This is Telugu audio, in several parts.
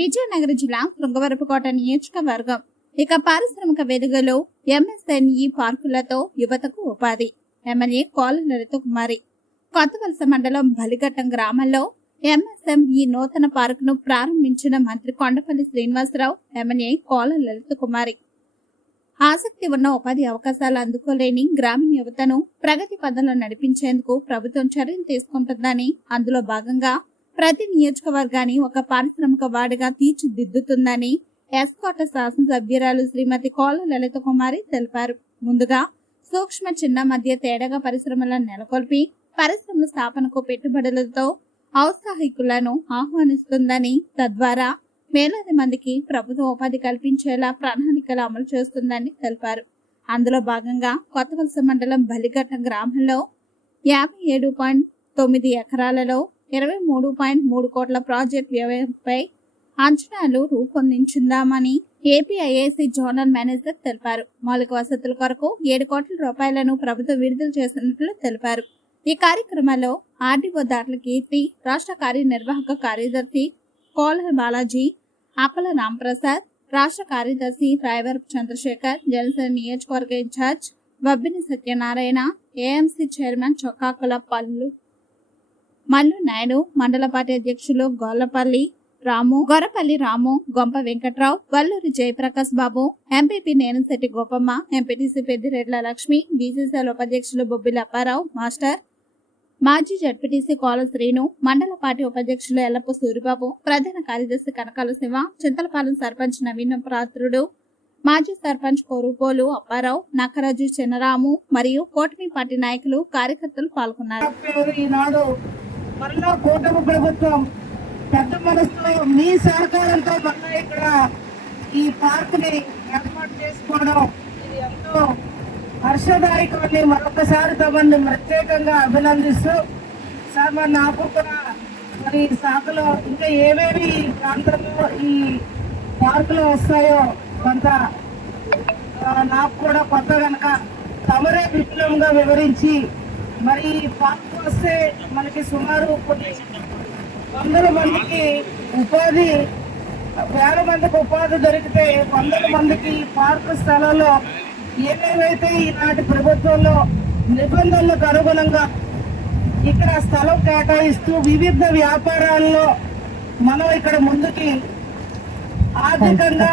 విజయనగరం జిల్లా శృంగవరపుకోట నియోజకవర్గం. ఇక పారిశ్రామిక వేదికలో ఎంఎస్ఎన్ఈ పార్కులతో యువతకు ఉపాధి. ఎమ్మెల్యే కోల లలిత కుమారి కొత్తవలస మండలం బలిఘట్టం గ్రామంలో ఎంఎస్ఎంఈ నూతన పార్కును ప్రారంభించిన మంత్రి కొండపల్లి శ్రీనివాసరావు ఎమ్మెల్యే కోల లలిత కుమారి ఆసక్తి ఉన్న ఉపాధి అవకాశాలు అందుకోలేని గ్రామీణ యువతను ప్రగతి పదంలో నడిపించేందుకు ప్రభుత్వం చర్యలు తీసుకుంటుందని అందులో భాగంగా ప్రతి నియోజకవర్గాన్ని ఒక పారిశ్రామిక వాడిగా తీర్చిదిద్దుతుందని ఎస్కోట శాసనసభ్యురాలు శ్రీమతి కోల లలిత కుమారి తెలిపారు. ముందుగా సూక్ష్మ చిన్న మధ్య తేడాగా పరిశ్రమలను నెలకొల్పి పరిశ్రమల స్థాపనకు పెట్టుబడులతో ఔత్సాహికులను ఆహ్వానిస్తుందని తద్వారా వేలాది మందికి ప్రభుత్వ ఉపాధి కల్పించేలా ప్రణాళికలు అమలు చేస్తుందని తెలిపారు. అందులో భాగంగా కొత్తవలస మండలం బలిఘట్టం గ్రామంలో యాభై ఏడు పాయింట్ తొమ్మిది ఎకరాలలో ఇరవై మూడు పాయింట్ మూడు కోట్ల ప్రాజెక్ట్ వ్యయంపై అంచనాలు రూపొందించుందామని ఏపీఐఏసీ జోనల్ మేనేజర్ తెలిపారు. మౌలిక వసతుల కొరకు ఏడు కోట్ల రూపాయలను ప్రభుత్వం విడుదల చేసినట్లు తెలిపారు. ఈ కార్యక్రమంలో ఆర్డీఓ దాట్ల కీర్తి రాష్ట్ర కార్యనిర్వాహక కార్యదర్శి కోల బాలాజీ అప్పల రాంప్రసాద్ రాష్ట్ర కార్యదర్శి రాయవరపు చంద్రశేఖర్ జనసేన నియోజకవర్గ incharge Babbini Satyanarayana AMC chairman Chokkakula Pallu Mallu Naidu మండల పార్టీ అధ్యక్షులు Gollapalli Ramu Gorapalli Ramu Gompa Venkatrao Valluri Jayaprakash Babu MPP Nenamsetti Gopamma MPTC Peddireddla Lakshmi BCCL ఉపాధ్యక్షులు బొబ్బిల అప్పారావు మాస్టర్ మాజీ జడ్పీటీసీ కోల శ్రీను మండల పార్టీ ఉపాధ్యక్షులు ఎల్లప్ప సూరిబాబు ప్రధాన కార్యదర్శి కనకాల శివ చింతలపాలెం సర్పంచ్ నవీన ప్రాత్రుడు మాజీ సర్పంచ్ కోరుపోలు అప్పారావు నక్కరాజు చిన్నరాము మరియు కూటమి పార్టీ నాయకులు కార్యకర్తలు పాల్గొన్నారు. మరలా కూటమి ప్రభుత్వం పెద్ద మనసులో మీ సహకారంతో మళ్ళా ఇక్కడ ఈ పార్క్ని ఏర్పాటు చేసుకోవడం ఇది ఎంతో హర్షదాయకాన్ని మరొకసారి తమని ప్రత్యేకంగా అభినందిస్తూ సార్ మరి నాకు కూడా మరి శాఖలో ఇంకా ఏమేమి ప్రాంతంలో ఈ పార్కులో వస్తాయో కొంత నాకు కూడా కొత్త కనుక తమరే విప్లవంగా వివరించి మరి పార్క్ వస్తే మనకి సుమారు కొన్ని వందల మందికి ఉపాధి వేల మందికి ఉపాధి దొరికితే వందల మందికి పార్క్ స్థలాల్లో ఏమేమైతే ఈనాటి ప్రభుత్వంలో నిబంధనలకు అనుగుణంగా ఇక్కడ స్థలం కేటాయిస్తూ వివిధ వ్యాపారాల్లో మనం ఇక్కడ ముందుకి ఆర్థికంగా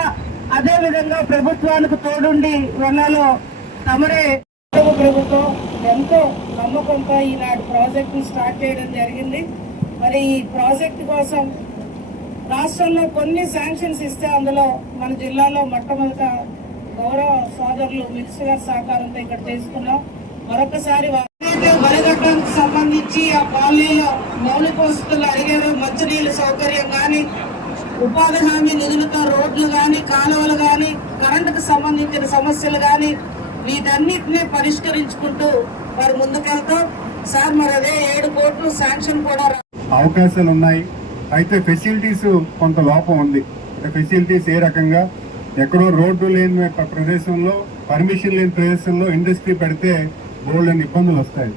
అదేవిధంగా ప్రభుత్వానికి తోడుండి వెళ్ళాలో తమరే ప్రభుత్వం. ఎంతో నమ్మకంతో ఈనాటి ప్రాజెక్టును స్టార్ట్ చేయడం జరిగింది. మరి ఈ ప్రాజెక్టు కోసం రాష్ట్రంలో కొన్ని శాంక్షన్స్ ఇస్తే అందులో మన జిల్లాలో మొట్టమొదట గౌరవ సోదరులు మినిస్టర్ గారి సహకారంతో ఇక్కడ చేసుకున్నాం. మరొకసారి వరగడ్డానికి సంబంధించి ఆ కాలనీలో మౌలిక వసతులు అడిగారు. మంచినీళ్ళ సౌకర్యం కానీ ఉపాధి హామీ నిధులతో రోడ్లు కానీ కాలువలు కానీ కరెంటుకు సంబంధించిన సమస్యలు కానీ వీటన్నిటిని పరిష్కరించుకుంటూ మరి ముందుకెళ్తాం. సార్ మరి అదే ఏడు కోట్లు శాంక్షన్ కూడా అవకాశాలు ఉన్నాయి అయితే ఫెసిలిటీస్ కొంత లోపం ఉంది. ఫెసిలిటీస్ ఏ రకంగా? ఎక్కడో రోడ్డు లేని ప్రదేశంలో పర్మిషన్ లేని ప్రదేశంలో ఇండస్ట్రీ పెడితే బోల్డ్ అని ఇబ్బందులు వస్తాయి.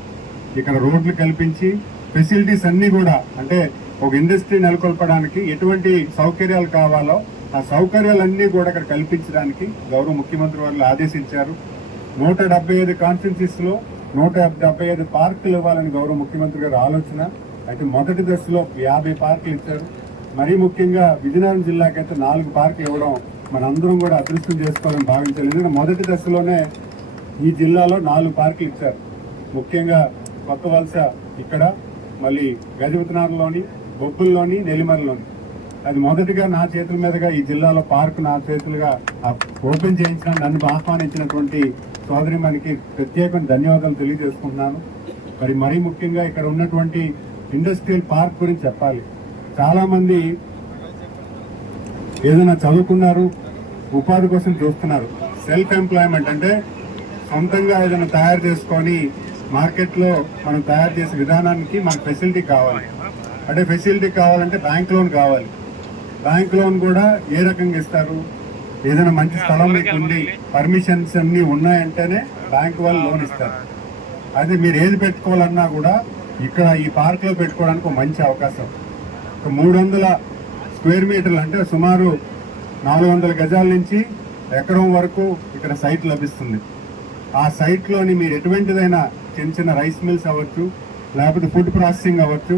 ఇక్కడ రోడ్లు కల్పించి ఫెసిలిటీస్ అన్నీ కూడా అంటే ఒక ఇండస్ట్రీ నెలకొల్పడానికి ఎటువంటి సౌకర్యాలు కావాలో ఆ సౌకర్యాలన్నీ కూడా ఇక్కడ కల్పించడానికి గౌరవ ముఖ్యమంత్రి వారు ఆదేశించారు. నూట డెబ్బై ఐదు కాన్స్టిట్యూన్సీస్లో నూట డెబ్బై ఐదు పార్కులు ఇవ్వాలని గౌరవ ముఖ్యమంత్రి గారు ఆలోచన. అయితే మొదటి దశలో యాభై పార్కులు ఇచ్చారు. మరీ ముఖ్యంగా విజయనగరం జిల్లాకైతే నాలుగు పార్కులు ఇవ్వడం మనందరం కూడా అదృష్టం చేసుకోవాలని భావించాలి. ఎందుకంటే మొదటి దశలోనే ఈ జిల్లాలో నాలుగు పార్కులు ఇచ్చారు. ముఖ్యంగా కొత్త వలస ఇక్కడ మళ్ళీ గజపతినాథంలోని బొబ్బుల్లోని నెల్లిమర్లోని అది మొదటిగా నా చేతుల మీదుగా ఈ జిల్లాలో పార్క్ నా చేతులుగా ఓపెన్ చేయించిన నన్ను ఆహ్వానించినటువంటి సోదరి మనకి ప్రత్యేకమైన ధన్యవాదాలు తెలియజేసుకుంటున్నాను. మరి మరీ ముఖ్యంగా ఇక్కడ ఉన్నటువంటి ఇండస్ట్రియల్ పార్క్ గురించి చెప్పాలి. చాలామంది ఏదైనా చదువుకున్నారు ఉపాధి కోసం చూస్తున్నారు. సెల్ఫ్ ఎంప్లాయ్మెంట్ అంటే సొంతంగా ఏదైనా తయారు చేసుకొని మార్కెట్లో మనం తయారు చేసే విధానానికి మనకు ఫెసిలిటీ కావాలి. అంటే ఫెసిలిటీ కావాలంటే బ్యాంక్ లోన్ కావాలి. బ్యాంక్ లోన్ కూడా ఏ రకంగా ఇస్తారు? ఏదైనా మంచి స్థలం మీకు ఉంది పర్మిషన్స్ అన్నీ ఉన్నాయంటేనే బ్యాంక్ వాళ్ళు లోన్ ఇస్తారు. అదే మీరు ఏది పెట్టుకోవాలన్నా కూడా ఇక్కడ ఈ పార్క్లో పెట్టుకోవడానికి ఒక మంచి అవకాశం. ఒక మూడు వందల స్క్వేర్ మీటర్లు అంటే సుమారు నాలుగు వందల గజాల నుంచి ఎకరం వరకు ఇక్కడ సైట్ లభిస్తుంది. ఆ సైట్లోని మీరు ఎటువంటిదైనా చిన్న చిన్న రైస్ మిల్స్ అవ్వచ్చు లేకపోతే ఫుడ్ ప్రాసెసింగ్ అవ్వచ్చు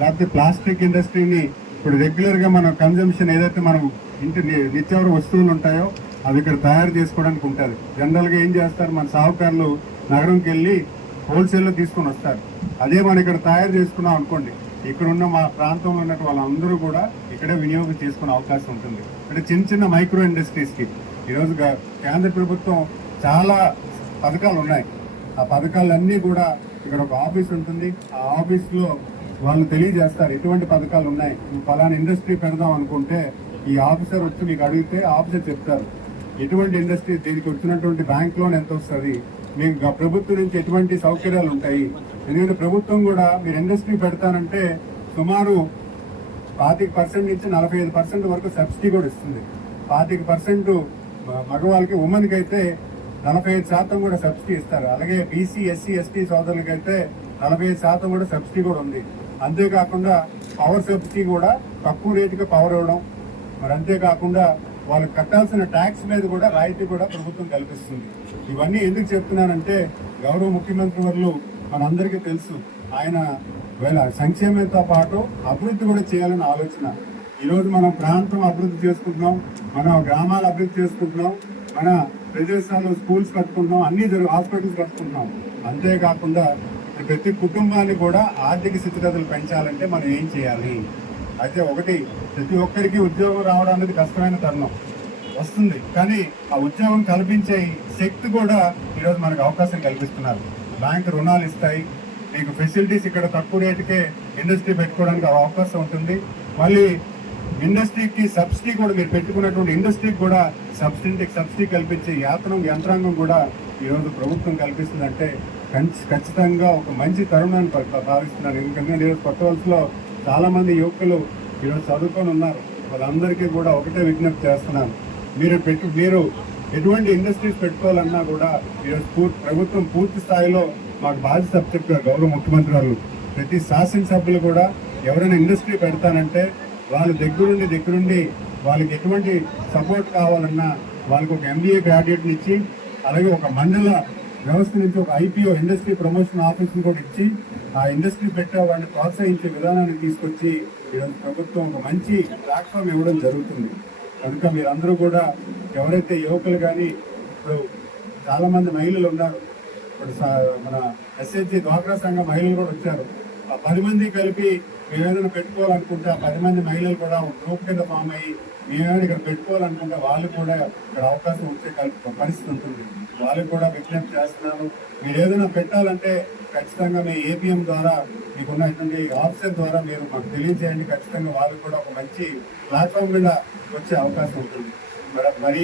లేకపోతే ప్లాస్టిక్ ఇండస్ట్రీని ఇప్పుడు రెగ్యులర్గా మనం కన్జంప్షన్ ఏదైతే మనం ఇంటి ని- వస్తువులు ఉంటాయో అవి ఇక్కడ తయారు చేసుకోవడానికి ఉంటుంది జనరల్గా ఏం చేస్తారు? మన సాహుకారులు నగరంకి వెళ్ళి హోల్సేల్లో తీసుకొని వస్తారు. అదే మనం ఇక్కడ తయారు చేసుకున్నాం అనుకోండి ఇక్కడ ఉన్న మా ప్రాంతంలో ఉన్న వాళ్ళందరూ కూడా ఇక్కడే వినియోగం చేసుకునే అవకాశం ఉంటుంది. అంటే చిన్న చిన్న మైక్రో ఇండస్ట్రీస్కి ఈరోజు కేంద్ర ప్రభుత్వం చాలా పథకాలు ఉన్నాయి. ఆ పథకాలన్నీ కూడా ఇక్కడ ఒక ఆఫీస్ ఉంటుంది. ఆ ఆఫీస్లో వాళ్ళు తెలియజేస్తారు ఎటువంటి పథకాలు ఉన్నాయి. నువ్వు ఫలానా ఇండస్ట్రీ పెడదాం అనుకుంటే ఈ ఆఫీసర్ వచ్చి మీకు అడిగితే ఆఫీసర్ చెప్తారు. ఎటువంటి ఇండస్ట్రీ దీనికి వచ్చినటువంటి బ్యాంక్ లోన్ ఎంత వస్తుంది? మీకు ప్రభుత్వం నుంచి ఎటువంటి సౌకర్యాలు ఉంటాయి? ఎందుకంటే ప్రభుత్వం కూడా మీరు ఇండస్ట్రీ పెడతానంటే సుమారు పాతిక పర్సెంట్ నుంచి నలభై ఐదు పర్సెంట్ వరకు సబ్సిడీ కూడా ఇస్తుంది. పాతిక పర్సెంట్ మగవాళ్ళకి ఉమెన్కి అయితే నలభై ఐదు శాతం కూడా సబ్సిడీ ఇస్తారు. అలాగే బీసీ ఎస్సీ ఎస్టీ సోదరులకి అయితే నలభై ఐదు శాతం కూడా సబ్సిడీ కూడా ఉంది. అంతేకాకుండా పవర్ సబ్సిడీ కూడా తక్కువ రేటుకి పవర్ ఇవ్వడం మరి అంతేకాకుండా వాళ్ళకి కట్టాల్సిన ట్యాక్స్ మీద కూడా రాయితీ కూడా ప్రభుత్వం కల్పిస్తుంది. ఇవన్నీ ఎందుకు చెప్తున్నానంటే గౌరవ ముఖ్యమంత్రి వర్లు మనందరికీ తెలుసు. ఆయన వేళ సంక్షేమంతో పాటు అభివృద్ధి కూడా చేయాలని ఆలోచన. ఈ రోజు మనం ప్రాంతం అభివృద్ధి చేసుకుంటున్నాం మన గ్రామాలు అభివృద్ధి చేసుకుంటున్నాం మన ప్రదేశాల్లో స్కూల్స్ కట్టుకుంటున్నాం అన్ని జరుగు హాస్పిటల్స్ కట్టుకుంటున్నాం. అంతేకాకుండా ప్రతి కుటుంబాన్ని కూడా ఆర్థిక స్థితిగతులు పెంచాలంటే మనం ఏం చేయాలి? అయితే ఒకటి ప్రతి ఒక్కరికి ఉద్యోగం రావడం అనేది కష్టమైన తరుణం వస్తుంది. కానీ ఆ ఉద్యోగం కల్పించే శక్తి కూడా ఈరోజు మనకు అవకాశం కల్పిస్తున్నారు. బ్యాంక్ రుణాలు ఇస్తాయి. మీకు ఫెసిలిటీస్ ఇక్కడ తక్కువ రేటుకే ఇండస్ట్రీ పెట్టుకోవడానికి అవకాశం ఉంటుంది. మళ్ళీ ఇండస్ట్రీకి సబ్సిడీ కూడా మీరు పెట్టుకున్నటువంటి ఇండస్ట్రీకి కూడా సబ్సిడీ సబ్సిడీ కల్పించే యాత్రం యంత్రాంగం కూడా ఈరోజు ప్రభుత్వం కల్పిస్తుందంటే ఖచ్చితంగా ఒక మంచి తరుణాన్ని భావిస్తున్నాను. ఎందుకంటే ఈరోజు కొత్త వలసలో చాలామంది యువకులు ఈరోజు చదువుకొని ఉన్నారు. వాళ్ళందరికీ కూడా ఒకటే విజ్ఞప్తి చేస్తున్నాను. మీరు పెట్టు మీరు ఎటువంటి ఇండస్ట్రీస్ పెట్టుకోవాలన్నా కూడా ఈరోజు పూర్తి ప్రభుత్వం పూర్తి స్థాయిలో మాకు బాధ్యత చెప్తున్నారు గౌరవ ముఖ్యమంత్రి వాళ్ళు ప్రతి శాసనసభ్యులు కూడా ఎవరైనా ఇండస్ట్రీ పెడతానంటే వాళ్ళ దగ్గరుండి దగ్గరుండి వాళ్ళకి ఎటువంటి సపోర్ట్ కావాలన్నా వాళ్ళకి ఒక ఎంబీఏ గ్రాడ్యుయేట్ని ఇచ్చి అలాగే ఒక మండల వ్యవస్థ నుంచి ఒక ఐపీఓ ఇండస్ట్రీ ప్రమోషన్ ఆఫీస్ని కూడా ఇచ్చి ఆ ఇండస్ట్రీ పెట్టే వాడిని ప్రోత్సహించే విధానాన్ని తీసుకొచ్చి ఈరోజు ప్రభుత్వం ఒక మంచి ప్లాట్ఫామ్ ఇవ్వడం జరుగుతుంది. కనుక మీరందరూ కూడా ఎవరైతే యువకులు కానీ ఇప్పుడు చాలామంది మహిళలు ఉన్నారు. ఇప్పుడు మన ఎస్హెచ్జి డ్వాక్రా సంఘ మహిళలు కూడా వచ్చారు. ఆ పది మంది కలిపి మేము ఏదైనా పెట్టుకోవాలనుకుంటే ఆ పది మంది మహిళలు కూడా ఒక గ్రూప్ కింద ఫామ్ అయ్యి ఈనాడు ఇక్కడ పెట్టుకోవాలనుకుంటే వాళ్ళు కూడా ఇక్కడ అవకాశం వచ్చే పరిస్థితి ఉంటుంది. వాళ్ళకి కూడా విజ్ఞప్తి చేస్తున్నాను మీరు ఏదైనా పెట్టాలంటే ఖచ్చితంగా మీ ఏపీఎం ద్వారా మీకున్నటువంటి ఆప్షన్ ద్వారా మీరు మాకు తెలియజేయండి. ఖచ్చితంగా వాళ్ళకి కూడా ఒక మంచి ప్లాట్ఫామ్ మీద వచ్చే అవకాశం ఉంటుంది. మరి